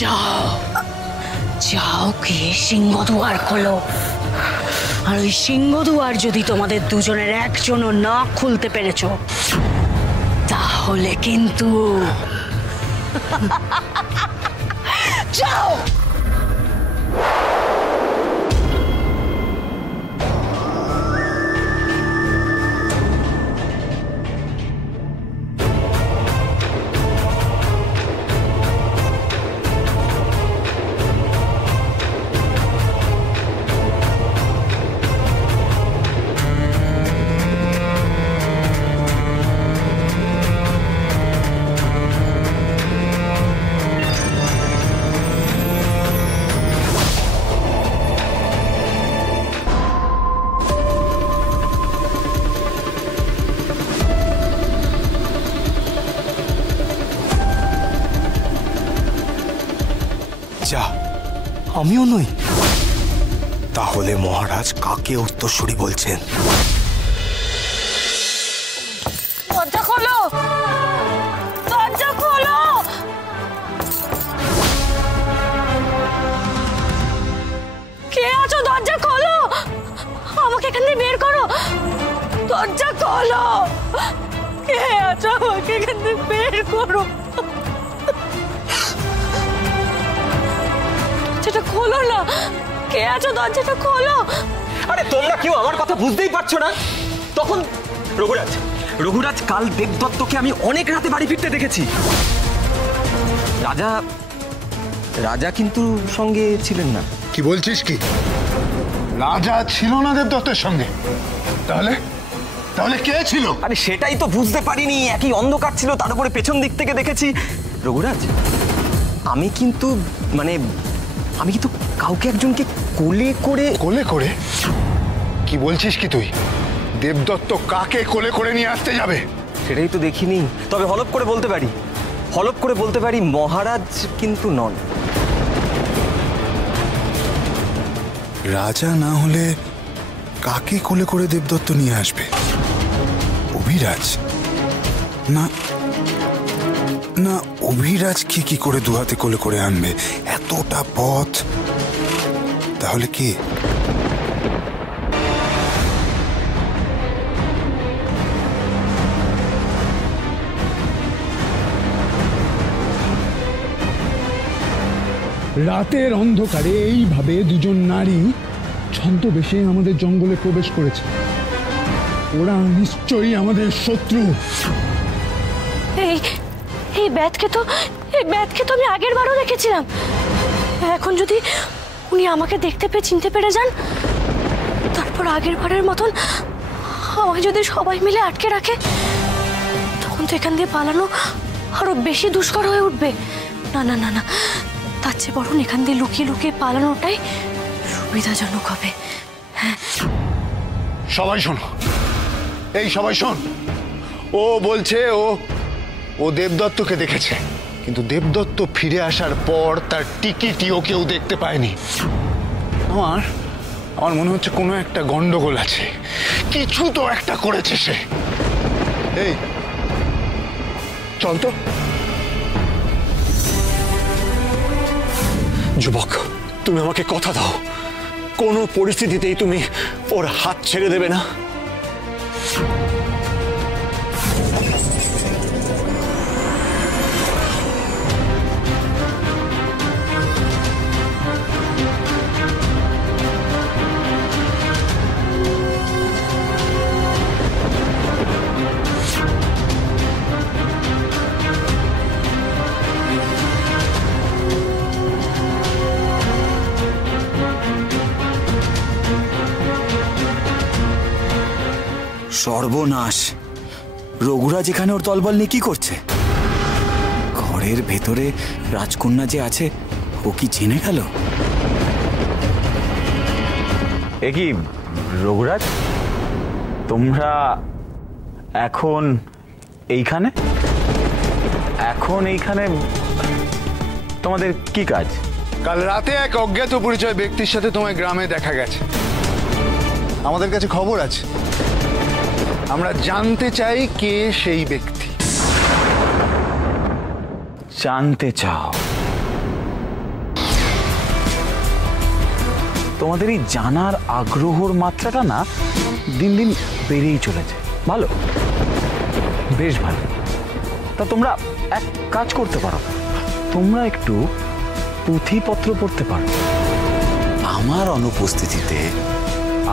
যাও যাও, গিয়ে সিংহদুয়ার খোলো। আর ওই সিংহদুয়ার যদি তোমাদের দুজনের একজনও না খুলতে পেরেছ, তাহলে কিন্তু যাও। আমিও নই। তাহলে মহারাজ কাকে উত্তরসূরি বলছেন? দরজা খোলো, দরজা খোলো। কে আছো? দরজা খোলো, আমাকে এখান থেকে বের করো। দরজা খোলো, কে আছো? আমাকে এখান থেকে বের করো। দরজাটা খোলো না, কে আছো? দরজাটা খোলো। আরে তোমরা কেউ আমার কথা বুঝতেই পারছো না? তখন রঘুরাজ কাল দেবদত্তকে আমি অনেক রাতে বাড়ি ফিরতে দেখেছি। রাজা কিন্তু সঙ্গে ছিলেন না। কি বলছিস কি? রাজা ছিল না দেবদত্তের সঙ্গে? তাহলে তাহলে কে ছিল? আরে সেটাই তো বুঝতে পারিনি, একই অন্ধকার ছিল, তার উপরে পেছন দিক থেকে দেখেছি। রঘুরাজ, আমি কিন্তু কাউকে একজনকে কোলে করে কি বলছিস কি তুই? দেবদত্ত কাকে কোলে করে নিয়ে আসতে যাবে? সেটাই তো দেখিনি। তবে হলপ করে বলতে পারি মহারাজ কিন্তু নন। রাজা না হলে কাকে কোলে করে দেবদত্ত নিয়ে আসবে? অভিরাজ? না না, অভিরাজকে কি করে দুহাতে কোলে করে আনবে এতটা পথ? তাহলে কে? রাতের অন্ধকারে এইভাবে দুজন নারী ছদ্মবেশে আমাদের জঙ্গলে প্রবেশ করেছে। ওরা নিশ্চয়ই আমাদের শত্রু। এই ব্যাধকে তো আমি আগের বারও দেখেছিলাম। এখন যদি উনি আমাকে দেখতে পেয়ে চিনতে পেরে যান, তারপর আগের বারের মতন আমাকে যদি সবাই মিলে আটকে রাখে, তখন তো এখান দিয়ে পালানো আরো বেশি দুষ্কর হয়ে উঠবে। না না না না, তার চেয়ে বরং এখান দিয়ে লুকিয়ে লুকিয়ে পালানোটাই সুবিধাজনক হবে। হ্যাঁ, সবাই শোনো, সবাই শোন। ও বলছে ও দেবদত্তকে দেখেছে, কিন্তু দেবদত্ত ফিরে আসার পর তার টিকিটিও কেউ দেখতে পায়নি। আমার মনে হচ্ছে কোনো একটা গন্ডগোল আছে, কিছু তো একটা করেছে সে। এই চল তো। যুবক, তুমি আমাকে কথা দাও, কোনো পরিস্থিতিতেই তুমি ওর হাত ছেড়ে দেবে না। সর্বনাশ! রঘুরাজ এখানে ওর দলবল নিয়ে কি করছে? ঘরের ভেতরে রাজকন্যা যে আছে, ও কি জেনে গেল? এ কি রঘুরাজ, তোমরা এখন এইখানে তোমাদের কি কাজ? কাল রাতে এক অজ্ঞাত পরিচয় ব্যক্তির সাথে তোমার গ্রামে দেখা গেছে। আমাদের কাছে খবর আছে, আমরা জানতে চাই কে সেই ব্যক্তি। জানতে চাও? তোমাদের এই জানার আগ্রহর মাত্রাটা না দিন দিন বেড়েই চলেছে। ভালো, বেশ ভালো। তা তোমরা এক কাজ করতে পারো, তোমরা একটু পুঁথিপত্র পড়তে পারো। আমার অনুপস্থিতিতে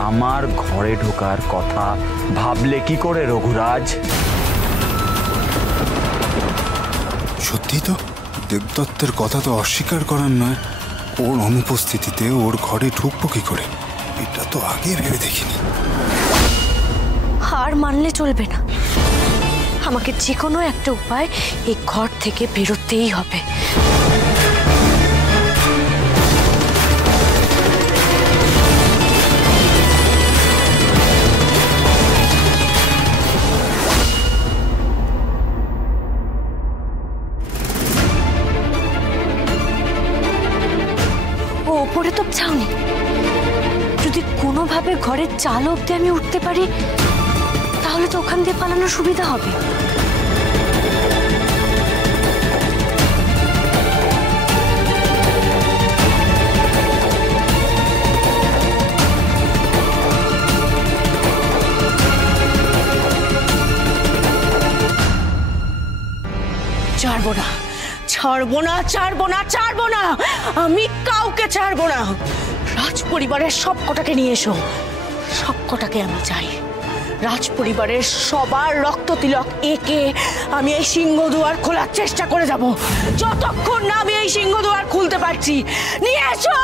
আমার ঘরে ঢোকার কথা ভাবলে কি করে রঘুরাজ? সত্যি তো, দেবদত্তের কথা তো অস্বীকার করার নয়। ওর অনুপস্থিতিতে ওর ঘরে ঢুকবো কি করে, এটা তো আগে ভেবে দেখিনি। হার মানলে চলবে না, আমাকে যে কোনো একটা উপায় এই ঘর থেকে বেরোতেই হবে। ও ওপরে তো ছাউনি, যদি কোনোভাবে ঘরের চাল অব্দি আমি উঠতে পারি তাহলে তো ওখান দিয়ে পালানোর সুবিধা হবে। ছাড়বো না, ছাড়বো না, ছাড়বো না, ছাড়বো না, আমি কাউকে ছাড়বো না। রাজ পরিবারের সব কটাকে নিয়ে এসো, সব কটাকে আমি চাই। রাজ পরিবারের সবার রক্ত তিলক একে আমি এই সিংহদুয়ার খোলার চেষ্টা করে যাব, যতক্ষণ না আমি এই সিংহদুয়ার খুলতে পারছি। নিয়ে এসো।